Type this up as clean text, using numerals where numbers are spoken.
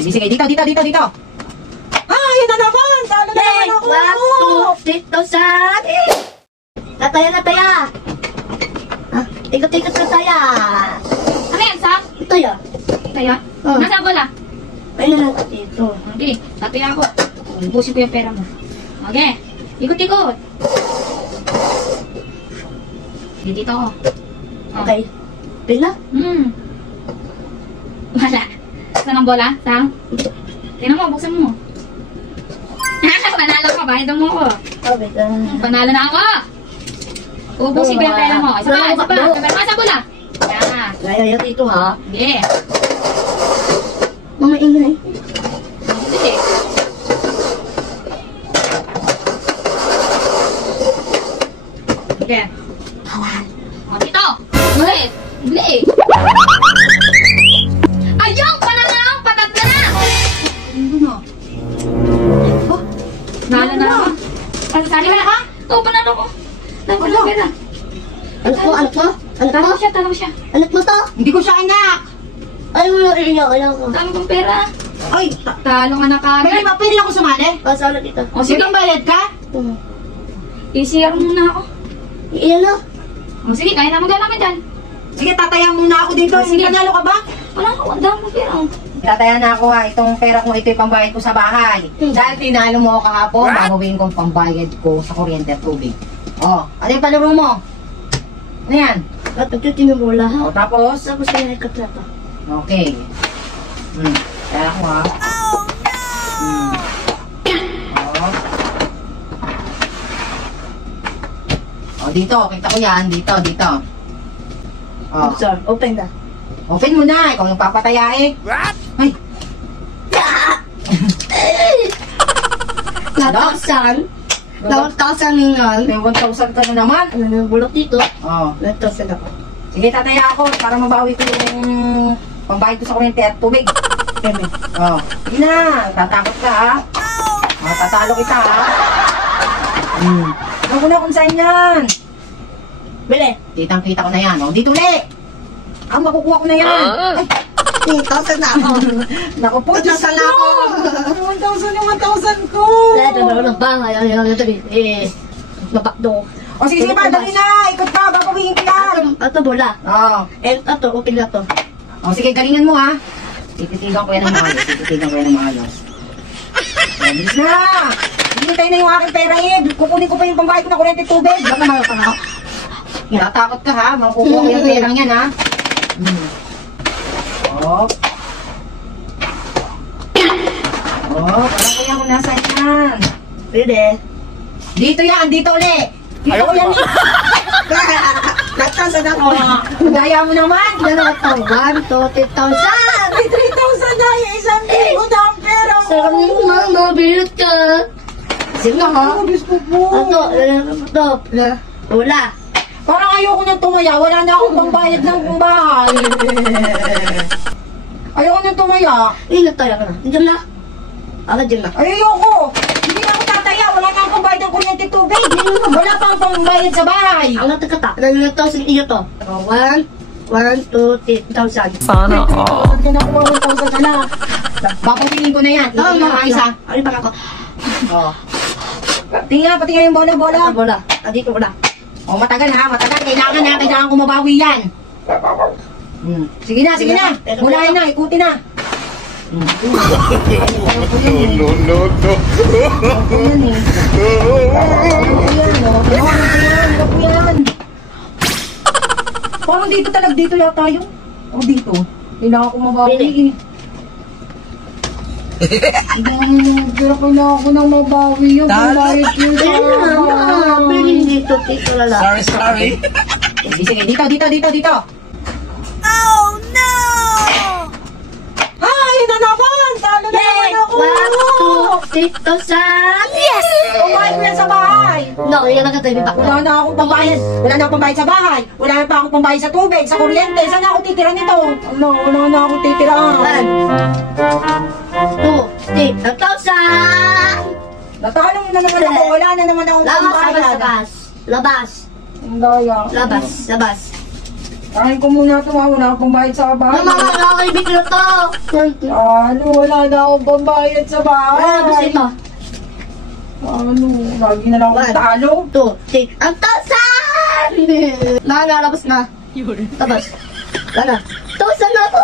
Sige, dito. Ay, yun na naman! Talo na naman ako! 1, 2, 3,000! Nataya! Ah, ikot-ikot na taya! Ano yan, Sam? Ito ya. Kaya? Oh. Nasa bola? Ay na lang dito. Okay, tatuya ako. Ubusin ko yung pera mo. Okay, ikot-ikot. Dito ako. Okay. Pila? Wala. Saan ang bola? Sam? Tingnan mo, buksan mo. Panalo ka, bayad mo ako. Okay. Panalo na ako. Ubusin ko yung pera mo. Isa pa. Pero sa bola. Yan. Laya dito ha. Yeah. Mama ingay. Sige. Okay. O, dito. Ulit. Ulit. Ayun! Panalo! Patat na na! Ano na? Oh, panalo na ako. Pasasali ka na ka? Oo, panalo ko. Tanggol na pera. Anak mo? Tanong siya. Anak mo to? Hindi ko siya anak! Ay, wala iyak ko. Tanong kong pera. Ay, Talo ka na pwede kagad. ba? Pwede ako sumali? Pasala dito. O, sige. Sige, bayad ka? I-share muna ako. Iyan na. O, sige. Kaya na maglalaki dyan. Sige, tataya muna ako dito. Sige. Nanalo ka ba? Wala ko. Ang dami kong pera. Tataya na ako ha. Itong pera ko, ito'y pambayad ko sa bahay. Dahil tinalo mo ako kahapon, babawiin ko ang pambayad ko sa kuryente at tubig. Oh, ano yung palaro mo? Ano yan? At nagtutin mo lahat. O, tapos? Tapos kaya nagkatrata. Okay. Kaya ako ha. Oh, dito. Kita ko yan. Dito. Oh. Sorry, open na. Open mo na. Ikaw yung papataya eh. What? Ay. Natasan. Natasan ningan. May 1,000 ka na naman. Ano na yung bulok dito? Oh. Natasan ako. Sige, tataya ako para mabawi ko yung pambayad ko sa kuryente at tubig. Kemi. Oh. Sige na. Tatakot ka ha. Oh, tatalo kita ha. Huwag ko na kung saan yan. Bili. Kitang-kita ko na yan. Oh, dito ulit. Makukuha ko na yan. Ay, Natasan na ako. naku po, Diyos Natasan ko. na ako. 1,000 ko. Dahil na ng bahay. Ano ito babakdo. O sige, sige pa, dali na. Ikot pa, babawiin ko yan. Ito bola. Oo. And ito, open na to. O sige, galingan mo ha. Tititigan ko yan ng maayos. O, bilis na. Hintay na yung aking pera eh. Kukunin ko pa yung pambayad ko na kuryente tubig. Baka mga ka na. Natakot ka ha. Makukuha ko yung perang yan ha. Oh. Oh, parang kaya kung nasa yan. Pwede. Dito yan, dito ulit. Dito ko yan eh. Natasan ako. Daya mo naman. Yan ako ito. 1, 2, 3,000. May 3,000 na yung isang libo na ang pera mo. Sarap mo mama, bilot ka. Sige nga ha. Diyos ko po. Ito. Wala. Parang ayoko nang tumaya. Wala na akong pambayad ng bahay. Ayoko nang tumaya. Nataya ka na. Diyan na. Agad dyan na. Ayoko. Hindi na ako tataya. Wala na akong pambayad ng kuryente tubig. Wala pa akong pambayad sa bahay. Ang natakata. Nalilataw iyo to. 1, 2, 3,000. Sana all. Bakit na ako 1,000 ka na? Bapatingin ko na yan. Ito yung mga isa. Ay, baka ako. Oh. Patingin yung bola. Bola. Dito wala. Oh, matagal ha, matagal. Kailangan ko mabawi yan. Sige na. Mulahin na, ikutin na. No. Yan. Parang dito yata yung. O dito. Kailangan ko mabawi. Kailangan ko nang mabawi yung pambayad yung Pwede dito. Dito lala. Sorry. Sige, dito. Oh no! Ay, na naman! Talo na naman ako! 1, 2, 3,000. Yes! Pambayad mo yan sa bahay! No, yan lang tayo. Wala na akong pambayad. Wala na akong pambayad sa bahay. Wala na pa akong pambayad sa tubig, sa kuryente. Saan ako titira nito? Wala na akong titira. 1, 2, 3,000. Natalo na naman ako. Wala na naman akong pambayad. Labas. Ang daya. Labas. Kain ko muna ito, wala akong pambayad sa bahay. Mama, nakakaibig na to. Ano, wala na akong pambayad sa bahay. Ano ito? Ano, lagi na lang akong talo. 2, 6. Ang tasan! Nalalabas na. Tapos. Wala na. 2,000 na po!